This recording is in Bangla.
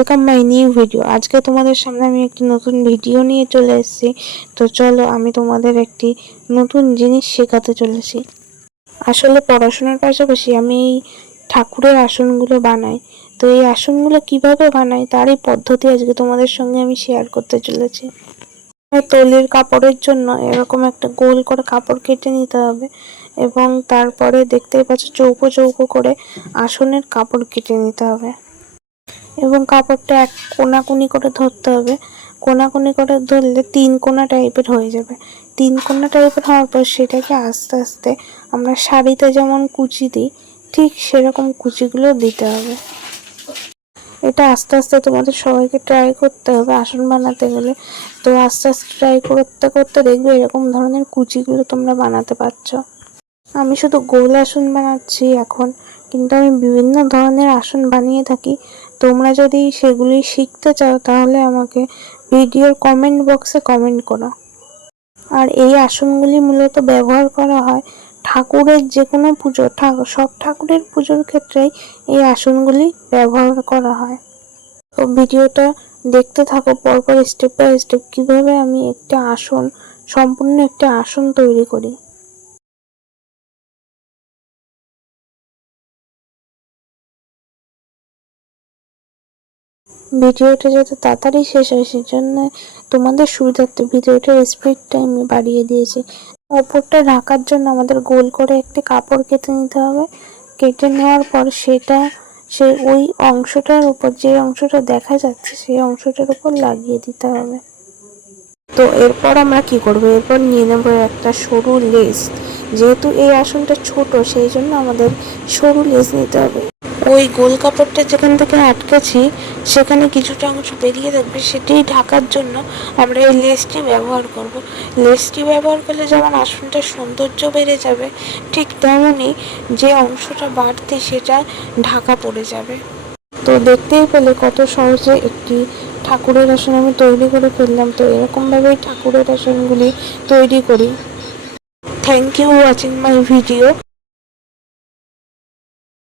Welcome my new video. আজকে তোমাদের সামনে আমি একটি নতুন ভিডিও নিয়ে চলে এসেছি। তো চলো আমি তোমাদের একটি নতুন জিনিস শেখাতে চলেছি। আসলে পড়াশোনার পাশাপাশি আমি এই ঠাকুরের আসনগুলো বানাই। তো এই আসনগুলো কিভাবে বানাই তারই পদ্ধতি আজকে তোমাদের সঙ্গে আমি শেয়ার করতে চলেছি। তলির কাপড়ের জন্য এরকম একটা গোল করে কাপড় কেটে নিতে হবে এবং তারপরে দেখতেই পাচ্ছ চৌকো চৌকো করে আসনের কাপড় কেটে নিতে হবে এবং কাপড়টা এক কোনাকুনি করে ধরতে হবে। কোনাকুনি করে ধরলে 3 কোনা টাইপের হয়ে যাবে। 3 কোনা টাইপের হওয়ার পর সেটাকে আস্তে আস্তে আমরা শাড়িতে যেমন কুচি দিই ঠিক সেরকম কুচিগুলো দিতে হবে। এটা আস্তে আস্তে তোমাদের সবাইকে ট্রাই করতে হবে আসন বানাতে গেলে। তো আস্তে আস্তে ট্রাই করতে করতে দেখবে এরকম ধরনের কুচিগুলো তোমরা বানাতে পারছো। আমি শুধু গোল আসন বানাচ্ছি এখন, কিন্তু আমি বিভিন্ন ধরনের আসন বানিয়ে থাকি। তোমরা যদি সেগুলি শিখতে চাও তাহলে আমাকে ভিডিওর কমেন্ট বক্সে কমেন্ট করো। আর এই আসনগুলি মূলত ব্যবহার করা হয় ঠাকুরের যে কোনো পুজো, সব ঠাকুরের পুজোর ক্ষেত্রেই এই আসনগুলি ব্যবহার করা হয়। তো ভিডিওটা দেখতে থাকো পরপর স্টেপ বাই স্টেপ কিভাবে আমি একটা আসন, সম্পূর্ণ একটা আসন তৈরি করি। ভিডিওটা যাতে তাড়াতাড়ি শেষ হয় সেজন্য তোমাদের সুবিধার্থে ভিডিওটার স্পিডটা আমি বাড়িয়ে দিয়েছি। ওপরটা ঢাকার জন্য আমাদের গোল করে একটা কাপড় কেটে নিতে হবে। কেটে নেওয়ার পর সে ওই অংশটার উপর, যে অংশটা দেখা যাচ্ছে সেই অংশটার উপর লাগিয়ে দিতে হবে। তো এরপর আমরা কি করব, এরপর নিয়ে নেব একটা সরু লেস। যেহেতু এই আসনটা ছোট সেই জন্য আমাদের সরু লেস নিতে হবে। ওই গোল কাপড়টা যেখান থেকে আটকেছি সেখানে কিছুটা অংশ বেরিয়ে থাকবে, সেটি ঢাকার জন্য আমরা এই লেসটি ব্যবহার করব। লেসটি ব্যবহার করলে যেমন আসনটার সৌন্দর্য বেড়ে যাবে, ঠিক তেমনই যে অংশটা বাড়তি সেটা ঢাকা পড়ে যাবে। তো দেখতেই পেলে কত সহজে একটি ঠাকুরের আসন আমি তৈরি করে ফেললাম। তো এরকমভাবেই ঠাকুরের আসনগুলি তৈরি করি। Thank you watching my video.